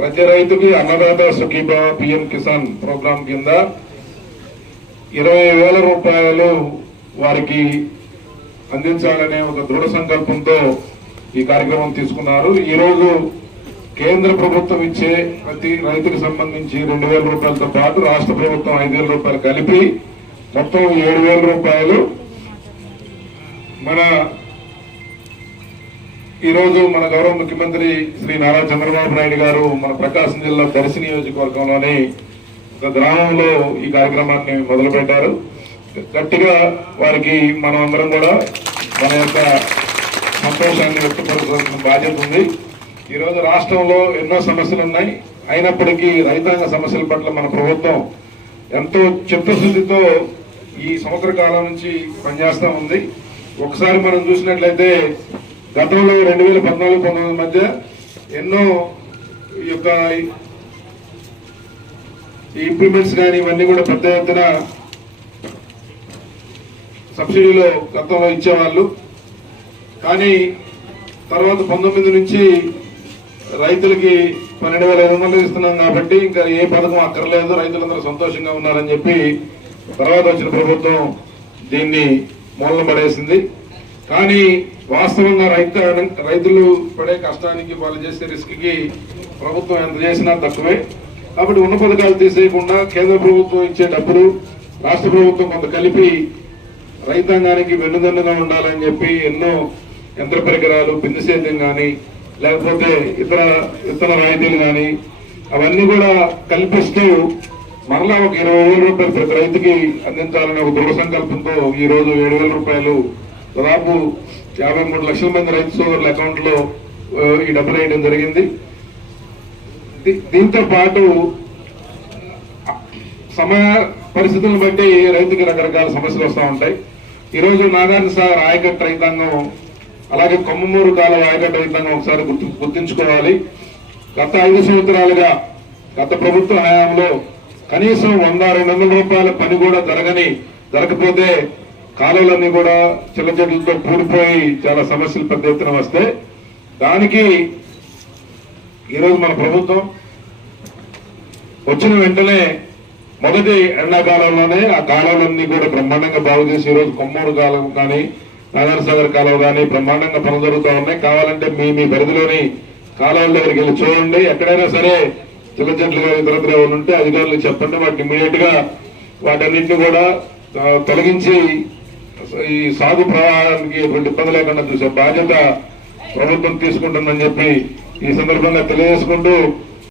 ప్రతి రైతుకి Annadata Sukhibhava PM Kisan programme కింద ఇరవై వేల రూపాయలు వారికి అందించాలనే ఒక దృఢ సంకల్పంతో ఈ కార్యక్రమం తీసుకున్నారు. ఈరోజు కేంద్ర ప్రభుత్వం ఇచ్చే ప్రతి రైతుకు సంబంధించి రెండు వేల రూపాయలతో పాటు రాష్ట్ర ప్రభుత్వం ఐదు వేల రూపాయలు కలిపి మొత్తం ఏడు వేల రూపాయలు మన ఈరోజు మన గౌరవ ముఖ్యమంత్రి శ్రీ నారా చంద్రబాబు నాయుడు గారు మన ప్రకాశం జిల్లా దర్శి నియోజకవర్గంలోని ఒక గ్రామంలో ఈ కార్యక్రమాన్ని మొదలుపెట్టారు. గట్టిగా వారికి మనం అందరం కూడా మన యొక్క సంతోషాన్ని వ్యక్తపరచాల్సిన బాధ్యత ఉంది. ఈరోజు రాష్ట్రంలో ఎన్నో సమస్యలు ఉన్నాయి. అయినప్పటికీ రైతాంగ సమస్యల పట్ల మన ప్రభుత్వం ఎంతో చిత్తశుద్ధితో ఈ సంవత్సర కాలం నుంచి పనిచేస్తూ ఉంది. ఒకసారి మనం చూసినట్లయితే గతంలో రెండు వేల పద్నాలుగు పంతొమ్మిది మధ్య ఎన్నో ఈ యొక్క ఇంప్లిమెంట్స్ కానీ ఇవన్నీ కూడా పెద్ద ఎత్తున సబ్సిడీలో గతంలో ఇచ్చేవాళ్ళు. కానీ తర్వాత పంతొమ్మిది నుంచి రైతులకి పన్నెండు వేల ఐదు వందలు ఇస్తున్నాం కాబట్టి ఇంకా ఏ పథకం అక్కర్లేదు. రైతులందరూ సంతోషంగా ఉన్నారని చెప్పి తర్వాత వచ్చిన ప్రభుత్వం దీన్ని మూలన పడేసింది. కానీ వాస్తవంగా రైతు రైతులు పడే కష్టానికి వాళ్ళు చేసే రిస్క్కి ప్రభుత్వం ఎంత చేసినా తక్కువే. కాబట్టి ఉన్న పథకాలు తీసేయకుండా కేంద్ర ప్రభుత్వం ఇచ్చే డబ్బులు రాష్ట్ర ప్రభుత్వం కొంత కలిపి రైతాంగానికి వెన్నుదన్నుగా ఉండాలని చెప్పి ఎన్నో యంత్ర పరికరాలు బిందు సేద్యం కానీ లేకపోతే ఇతర ఇతర రాయితీలు కానీ అవన్నీ కూడా కల్పిస్తూ మరలా ఒక ఇరవై వేల రూపాయలు ప్రతి రైతుకి అందించాలనే ఒక దృఢ సంకల్పంతో ఈ రోజు ఏడు వేల రూపాయలు దాదాపు యాభై మూడు లక్షల మంది రైతు సోదరుల అకౌంట్లో ఈ డబ్బులు వేయడం జరిగింది. దీ- దీంతో పాటు సమయ పరిస్థితులను బట్టి రైతుకి రకరకాల సమస్యలు వస్తూ ఉంటాయి. ఈరోజు రోజు నాగార్జున సాగర్ ఆయకట్టు రైతాంగం అలాగే కొమ్మమూరు కాలం ఆయకట్టు రైతాంగం ఒకసారి గుర్తు గుర్తుంచుకోవాలి. గత ఐదు సంవత్సరాలుగా గత ప్రభుత్వ హయాంలో కనీసం వంద రెండు వందల రూపాయల పని కూడా జరగని జరగకపోతే కాలువలన్నీ కూడా చిన్న చెట్లతో కూడిపోయి చాలా సమస్యలు పెద్ద ఎత్తున వస్తే దానికి ఈరోజు మన ప్రభుత్వం వచ్చిన వెంటనే మొదటి ఎండాకాలంలోనే ఆ కాలువలన్నీ కూడా బ్రహ్మాండంగా బాగు చేసి ఈరోజు కొమ్మూరు కాలం కానీ నాగార్ సాగర్ కాలువ కానీ బ్రహ్మాండంగా పనులు జరుగుతూ ఉన్నాయి. కావాలంటే మీ మీ పరిధిలోని కాలువల దగ్గరికి వెళ్ళి చూడండి. ఎక్కడైనా సరే చిన్న చెట్లు కానీ ఇతరత్ర ఉంటే అధికారులకు చెప్పండి. వాటిని ఇమీడియట్గా వాటన్నింటినీ కూడా తొలగించి ఈ సాగు ప్రవాహానికి ఎటువంటి ఇబ్బంది లేకుండా చూసే బాధ్యత ప్రభుత్వం తీసుకుంటుందని చెప్పి ఈ సందర్భంగా తెలియజేసుకుంటూ